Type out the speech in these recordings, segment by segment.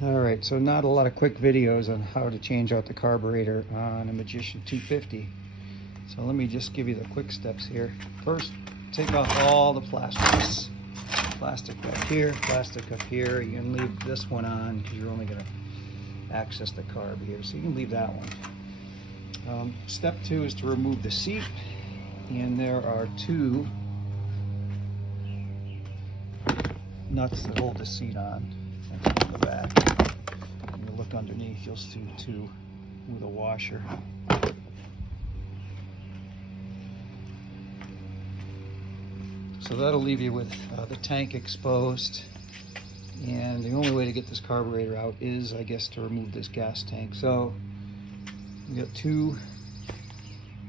All right, so not a lot of quick videos on how to change out the carburetor on a Magician 250. So let me just give you the quick steps here. First, take off all the plastics. Plastic up here, plastic up here. You can leave this one on because you're only going to access the carb here, so you can leave that one. Step 2 is to remove the seat, and there are 2 nuts that hold the seat on. That's on the back. When you look underneath, you'll see 2 with a washer. So that'll leave you with the tank exposed, and the only way to get this carburetor out is, I guess, to remove this gas tank. So we got 2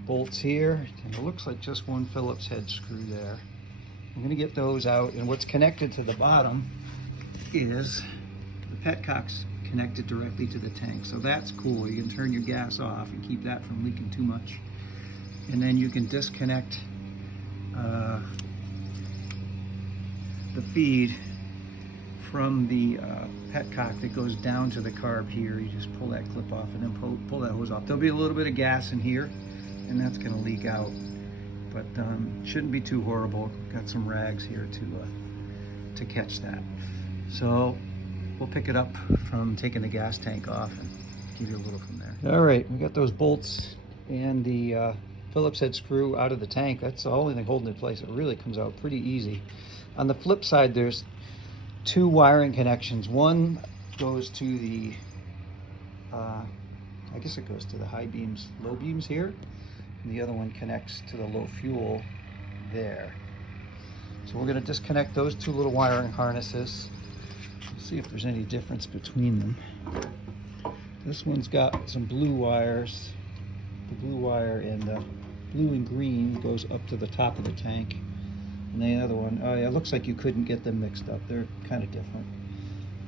bolts here, and it looks like just 1 Phillips head screw there. I'm going to get those out, and what's connected to the bottom is the petcock's connected directly to the tank, so that's cool. You can turn your gas off and keep that from leaking too much, and then you can disconnect the feed from the petcock that goes down to the carb here. You just pull that clip off and then pull that hose off. There'll be a little bit of gas in here, and that's going to leak out, but shouldn't be too horrible. Got some rags here to catch that. So we'll pick it up from taking the gas tank off and give you a little from there. All right, we got those bolts and the Phillips head screw out of the tank. That's the only thing holding it in place. It really comes out pretty easy. On the flip side, there's 2 wiring connections. One goes to the, I guess it goes to the high beams, low beams here, and the other one connects to the low fuel there. So we're going to disconnect those 2 little wiring harnesses. See if there's any difference between them. This one's got some blue wires. The blue wire and the blue and green goes up to the top of the tank. And the other one, oh yeah, it looks like you couldn't get them mixed up. They're kind of different.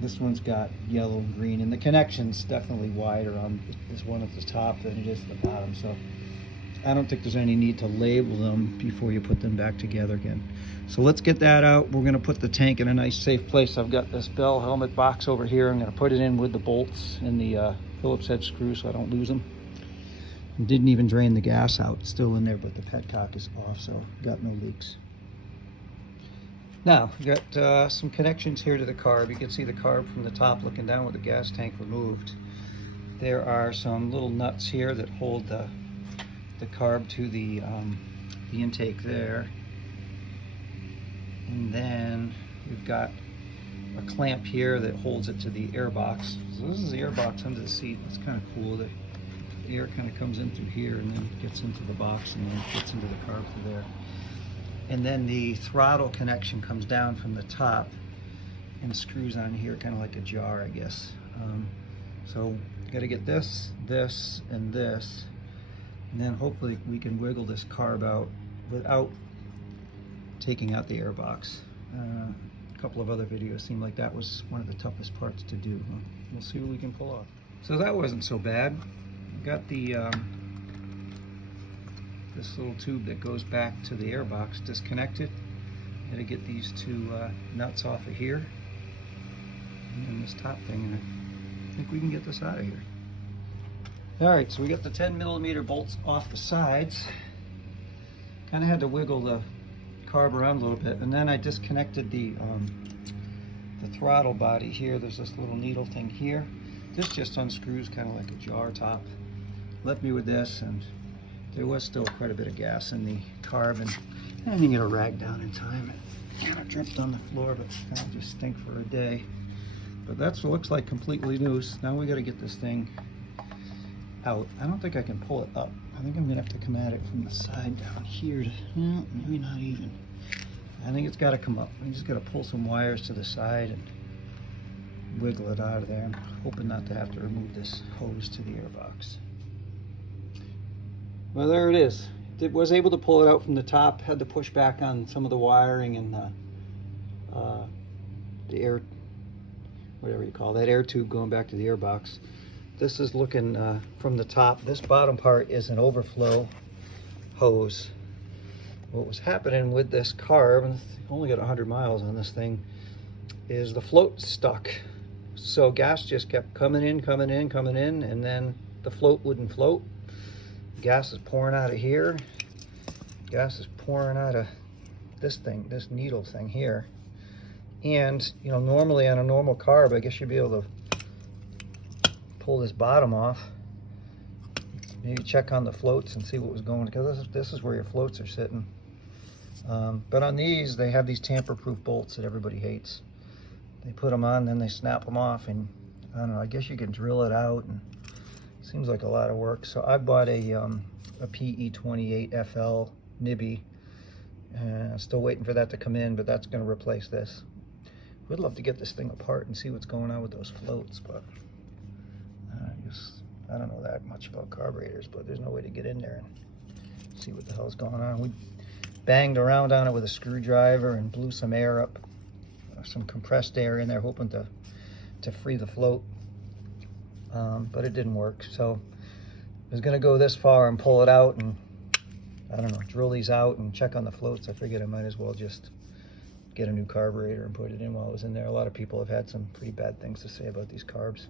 This one's got yellow and green, and the connection's definitely wider on this one at the top than it is at the bottom. So I don't think there's any need to label them before you put them back together again. So let's get that out. We're going to put the tank in a nice safe place. I've got this Bell helmet box over here. I'm going to put it in with the bolts and the Phillips head screw so I don't lose them. And didn't even drain the gas out. It's still in there, but the petcock is off, so got no leaks. Now, we got some connections here to the carb. You can see the carb from the top looking down with the gas tank removed. There are some little nuts here that hold the carb to the intake there. And then we've got a clamp here that holds it to the air box. So this is the air box under the seat. It's kind of cool that the air kind of comes in through here and then gets into the box and then gets into the carb through there. And then the throttle connection comes down from the top and screws on here, kind of like a jar, I guess. So got to get this, this, and this, and then hopefully we can wiggle this carb out without taking out the air box. A couple of other videos seemed like that was one of the toughest parts to do. We'll see what we can pull off. So that wasn't so bad. Got the this little tube that goes back to the air box disconnected. Got to get these 2 nuts off of here, and then this top thing, and I think we can get this out of here. All right, so we got the 10mm bolts off the sides. Kind of had to wiggle the carb around a little bit, and then I disconnected the throttle body here. There's this little needle thing here. This just unscrews kind of like a jar top. Left me with this, and there was still quite a bit of gas in the carb, and I didn't get a rag down in time. It kind of dripped on the floor, but kind of just stink for a day. But that's what looks like completely loose. Now we got to get this thing out. I don't think I can pull it up. I think I'm gonna have to come at it from the side down here. Well, maybe not even. I think it's got to come up. We just got to pull some wires to the side and wiggle it out of there. I'm hoping not to have to remove this hose to the airbox. Well, there it is. It was able to pull it out from the top. Had to push back on some of the wiring and the air, whatever you call that, air tube going back to the airbox. This is looking from the top. This bottom part is an overflow hose. What was happening with this carb, and only got 100 miles on this thing, is the float stuck. So gas just kept coming in, and then the float wouldn't float. Gas is pouring out of here. Gas is pouring out of this thing, this needle thing here. And, you know, normally on a normal carb, I guess you'd be able to pull this bottom off. Maybe check on the floats and see what was going, because this is where your floats are sitting. But on these, they have these tamper-proof bolts that everybody hates. They put them on, then they snap them off, and I don't know, I guess you can drill it out, and it seems like a lot of work. So I bought a PE28FL Nibbi, and I'm still waiting for that to come in, but that's going to replace this. Would love to get this thing apart and see what's going on with those floats, but I don't know that much about carburetors, but there's no way to get in there and see what the hell's going on. We banged around on it with a screwdriver and blew some air up, some compressed air in there, hoping to free the float, but it didn't work. So I was going to go this far and pull it out and, I don't know, drill these out and check on the floats. I figured I might as well just get a new carburetor and put it in while I was in there. A lot of people have had some pretty bad things to say about these carbs.